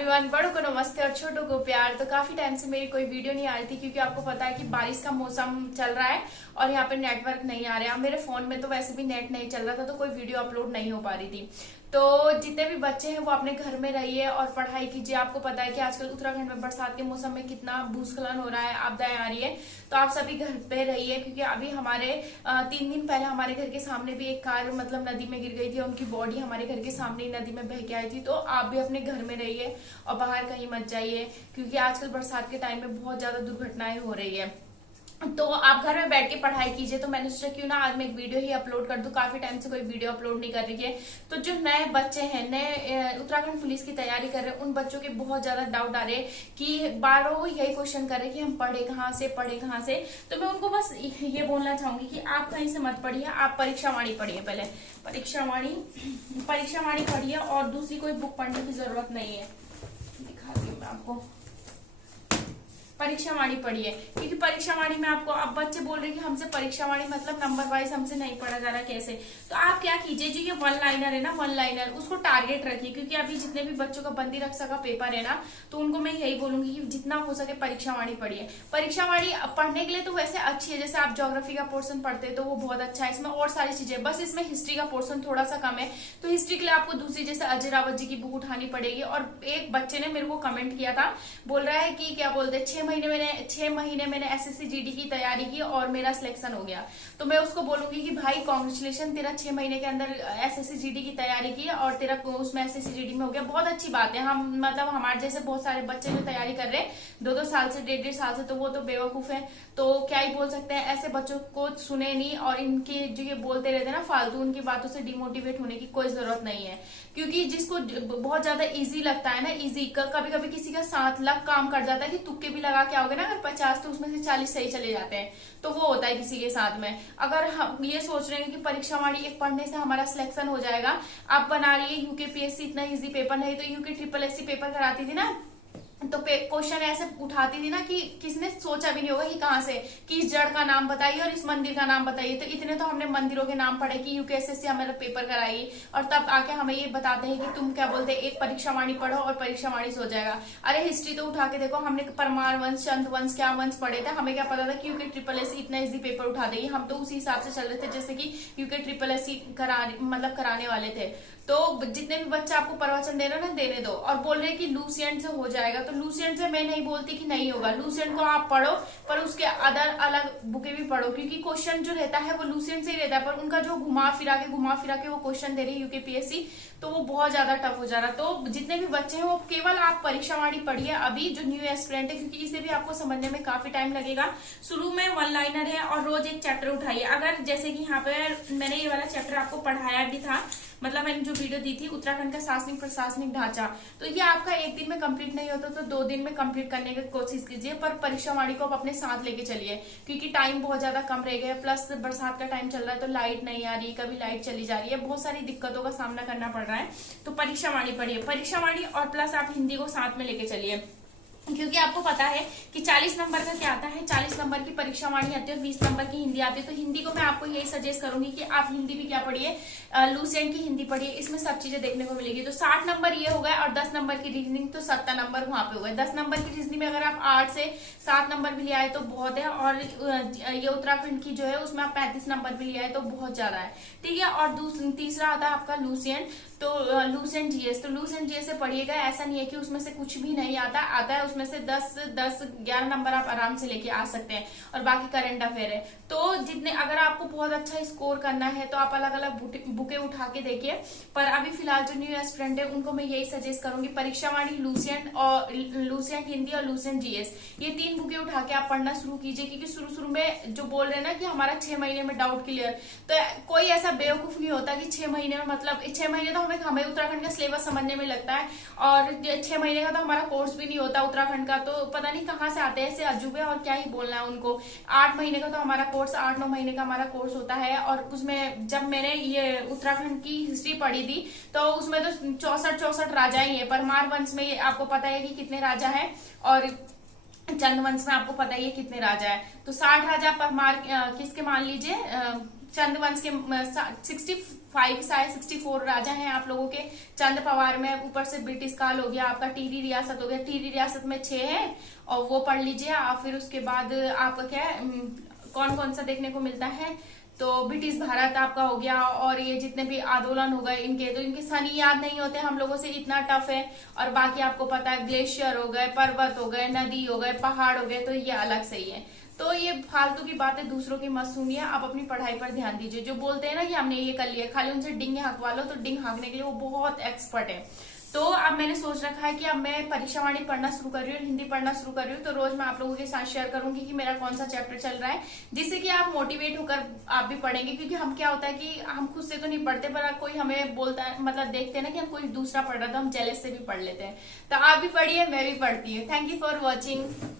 Everyone, बड़ों को नमस्ते और छोटों को प्यार। तो काफी टाइम से मेरी कोई वीडियो नहीं आ रही थी क्योंकि आपको पता है कि बारिश का मौसम चल रहा है और यहाँ पे नेटवर्क नहीं आ रहा है। मेरे फोन में तो वैसे भी नेट नहीं चल रहा था तो कोई वीडियो अपलोड नहीं हो पा रही थी। तो जितने भी बच्चे हैं वो अपने घर में रहिए और पढ़ाई कीजिए। आपको पता है कि आजकल उत्तराखंड में बरसात के मौसम में कितना भूस्खलन हो रहा है, आपदाएं आ रही है। तो आप सभी घर पे रहिए क्योंकि अभी हमारे 3 दिन पहले हमारे घर के सामने भी एक कार नदी में गिर गई थी। उनकी बॉडी हमारे घर के सामने ही नदी में बह के आई थी। तो आप भी अपने घर में रहिए और बाहर कहीं मत जाइए क्योंकि आजकल बरसात के टाइम में बहुत ज्यादा दुर्घटनाएं हो रही है। तो आप घर में बैठ के पढ़ाई कीजिए। तो मैंने सोचा क्यों ना आज मैं एक वीडियो ही अपलोड कर दूं, काफी टाइम से कोई वीडियो अपलोड नहीं कर रही है। तो जो नए बच्चे हैं, नए उत्तराखंड पुलिस की तैयारी कर रहे हैं, उन बच्चों के बहुत ज्यादा डाउट आ रहे हैं कि बार वो यही क्वेश्चन कर रहे हैं कि हम पढ़े कहाँ से। तो मैं उनको बस ये बोलना चाहूंगी कि आप कहीं से मत पढ़िए, आप परीक्षा वाणी पढ़िए। पहले परीक्षा वाणी पढ़िए और दूसरी कोई बुक पढ़ने की जरूरत नहीं है। दिखाती हूँ मैं आपको, परीक्षा वाणी पढ़िए क्योंकि परीक्षा वाणी में आपको, अब बच्चे बोल रहे हैं कि हमसे परीक्षा वाणी मतलब नंबर वाइज हमसे नहीं पढ़ा जा रहा, कैसे। तो आप क्या कीजिए, जो ये वन लाइनर है ना, वन लाइनर उसको टारगेट रखिए क्योंकि अभी जितने भी बच्चों का बंदी रक्षा का पेपर है ना, तो उनको मैं यही बोलूंगी कि जितना हो सके परीक्षा वाणी पढ़िए। परीक्षा वाणी पढ़ने के लिए तो वैसे अच्छी है, जैसे आप ज्योग्राफी का पोर्सन पढ़ते हैं तो वो बहुत अच्छा है। इसमें और सारी चीजें, बस इसमें हिस्ट्री का पोर्सन थोड़ा सा कम है। तो हिस्ट्री के लिए आपको दूसरी जैसे अजय रावत जी की बुक उठानी पड़ेगी। और एक बच्चे ने मेरे को कमेंट किया था, बोल रहा है कि क्या बोलते, 6 महीने मैंने एसएससी जीडी की तैयारी की और मेरा सिलेक्शन हो गया। तो मैं उसको बोलूंगी कि भाई कांग्रेचुलेशन, तेरा 6 महीने के अंदर एसएससी जीडी की तैयारी की और तेरा उसमें एसएससी जीडी में हो गया, बहुत अच्छी बात है। हम मतलब हमारे जैसे बहुत सारे बच्चे जो तैयारी कर रहे हैं 2-2 साल से, 1.5-1.5 साल से, तो वो तो बेवकूफ है। तो क्या ही बोल सकते हैं, ऐसे बच्चों को सुने नहीं और इनके जो ये बोलते रहते हैं ना फालतू, उनकी बातों से डिमोटिवेट होने की कोई जरूरत नहीं है। क्योंकि जिसको बहुत ज्यादा इजी लगता है ना, इजी कभी कभी किसी का 7 लाख काम कर जाता है कि तुक्के भी लगा के आओगे ना, अगर 50 तो उसमें से 40 सही चले जाते हैं। तो वो होता है किसी के साथ में। अगर हम ये सोच रहे हैं कि परीक्षा वाणी एक पढ़ने से हमारा सिलेक्शन हो जाएगा, आप बना रही है यूकेपीएससी इतना इजी पेपर नहीं तो यूके ट्रिपल पेपर कराती थी ना, तो क्वेश्चन ऐसे उठाती थी ना कि किसने सोचा भी नहीं होगा कि कहाँ से, कि इस जड़ का नाम बताइए और इस मंदिर का नाम बताइए। तो इतने तो हमने मंदिरों के नाम पढ़े कि यूकेएसएससी हमें पेपर कराई और तब आके हमें ये बताते हैं कि तुम क्या बोलते, एक परीक्षा वाणी पढ़ो और परीक्षा वाणी से हो जाएगा। अरे हिस्ट्री तो उठा के देखो, हमने परमार वंश, चंद वंश, क्या वंश पढ़े थे, हमें क्या पता था कि यूके ट्रिपल एस इतना इजी पेपर उठा देगी। हम तो उसी हिसाब से चल रहे थे जैसे कि यूके ट्रिपल एस कराने वाले थे। तो जितने भी बच्चे आपको प्रवचन दे रहे हैं ना, देने दो। और बोल रहे हैं कि लूसेंट से हो जाएगा, तो लूसेंट से मैं नहीं बोलती कि नहीं होगा। लूसेंट को आप पढ़ो पर उसके अदर अलग बुकें भी पढ़ो क्योंकि क्वेश्चन जो रहता है वो लूसेंट से ही रहता है, पर उनका जो घुमा फिरा के वो क्वेश्चन दे रही है यूकेपीएससी, तो वो बहुत ज्यादा टफ हो जा रहा है। तो जितने भी बच्चे हैं वो केवल आप परीक्षा वाणी पढ़िए अभी, जो न्यू एस्पिरेंट है, क्योंकि इसे भी आपको समझने में काफी टाइम लगेगा। शुरू में वन लाइनर है और रोज एक चैप्टर उठाइए। अगर जैसे कि यहाँ पे मैंने ये वाला चैप्टर आपको पढ़ाया भी था, मतलब मैंने जो वीडियो दी थी उत्तराखंड का शासनिक प्रशासनिक ढांचा, तो ये आपका एक दिन में कंप्लीट नहीं होता तो 2 दिन में कंप्लीट करने की कोशिश कीजिए। पर परीक्षा वाणी को आप अपने साथ लेके चलिए क्योंकि टाइम बहुत ज्यादा कम रह गया, प्लस बरसात का टाइम चल रहा है तो लाइट नहीं आ रही, कभी लाइट चली जा रही है, बहुत सारी दिक्कतों का सामना करना पड़ रहा है। तो परीक्षा वाणी पढ़िए, परीक्षा वाणी और प्लस आप हिंदी को साथ में लेके चलिए क्योंकि आपको पता है कि 40 नंबर का क्या आता है, 40 नंबर की परीक्षा वाणी आती है और 20 नंबर की हिंदी आती है। तो हिंदी को मैं आपको यही सजेस्ट करूंगी कि आप हिंदी भी क्या पढ़िए, लूसेंट की हिंदी पढ़िए, इसमें सब चीजें देखने को मिलेगी। तो 60 नंबर ये हो गए और 10 नंबर की रीजनिंग, तो 70 नंबर वहां पे हो गए। 10 नंबर की रीजनिंग में अगर आप 8 से 7 नंबर भी ले आए तो बहुत है, और ये उत्तराखंड की जो है उसमें आप 35 नंबर भी ले आए तो बहुत ज्यादा है, ठीक है। और तीसरा आता है आपका लूसेंट, तो लूसेंट जीएस, तो लूसेंट जीएस से पढ़िएगा। ऐसा नहीं है कि उसमें से कुछ भी नहीं आता है, उसमें से 10-11 नंबर आप आराम से लेके आ सकते हैं और बाकी करंट अफेयर है। तो जितने, अगर आपको बहुत अच्छा स्कोर करना है तो आप अलग अलग बुकें उठा के देखिए। पर अभी फिलहाल जो न्यू एस्पिरेंट है उनको मैं यही सजेस्ट करूंगी, परीक्षा वाणी, लूसेंट हिंदी और लूसेंट जीएस, ये 3 बुकें उठा के आप पढ़ना शुरू कीजिए। क्योंकि शुरू में जो बोल रहे हैं ना कि हमारा 6 महीने में डाउट क्लियर, तो कोई ऐसा बेवकूफ नहीं होता कि 6 महीने में, मतलब 6 महीने तो हमें उत्तराखंड का सिलेबस समझने में लगता है और 6 महीने का तो हमारा कोर्स भी नहीं होता उत्तराखंड का। तो पता नहीं कहाँ से आते हैं ऐसे अजूबे, और क्या ही बोलना है उनको। 8 महीने का तो हमारा कोर्स, 8-9 महीने का हमारा कोर्स होता है। और उसमें जब मैंने ये उत्तराखंड की हिस्ट्री पढ़ी थी तो उसमें तो 64 राजा ही है। परमार वंश में आपको पता है कि कितने राजा है और चंद वंश में आपको पता ही है कितने राजा है। तो 60 राजा परमार किसके मान लीजिए, चंद्रवंश के 65 शायद 64 राजा हैं आप लोगों के चंद पवार में। ऊपर से ब्रिटिश काल हो गया, आपका टिहरी रियासत हो गया। टिहरी रियासत में 6 है और वो पढ़ लीजिए आप। फिर उसके बाद आपका क्या है, कौन कौन सा देखने को मिलता है, तो ब्रिटिश भारत आपका हो गया। और ये जितने भी आंदोलन हो गए इनके, तो इनके सन याद नहीं होते हम लोगों से, इतना टफ है। और बाकी आपको पता है ग्लेशियर हो गए, पर्वत हो गए, नदी हो गए, पहाड़ हो गए, तो ये अलग से ही है। तो ये फालतू की बातें दूसरों की मत सुनिए, आप अपनी पढ़ाई पर ध्यान दीजिए। जो बोलते हैं ना कि हमने ये कर लिया, खाली उनसे डिंग हकवा लो, तो डिंग हाँकने के लिए वो बहुत एक्सपर्ट है। तो अब मैंने सोच रखा है कि अब मैं परीक्षा वाणी पढ़ना शुरू कर रही हूँ, हिंदी पढ़ना शुरू कर रही हूँ। तो रोज मैं आप लोगों के साथ शेयर करूंगी कि मेरा कौन सा चैप्टर चल रहा है, जिससे कि आप मोटिवेट होकर आप भी पढ़ेंगे। क्योंकि हम क्या होता है कि हम खुद से तो नहीं पढ़ते, पर कोई हमें बोलता है, मतलब देखते हैं ना कि हम कोई दूसरा पढ़ रहा है, तो हम जेलस से भी पढ़ लेते हैं। तो आप भी पढ़िए, मैं भी पढ़ती हूँ। Thank you for watching.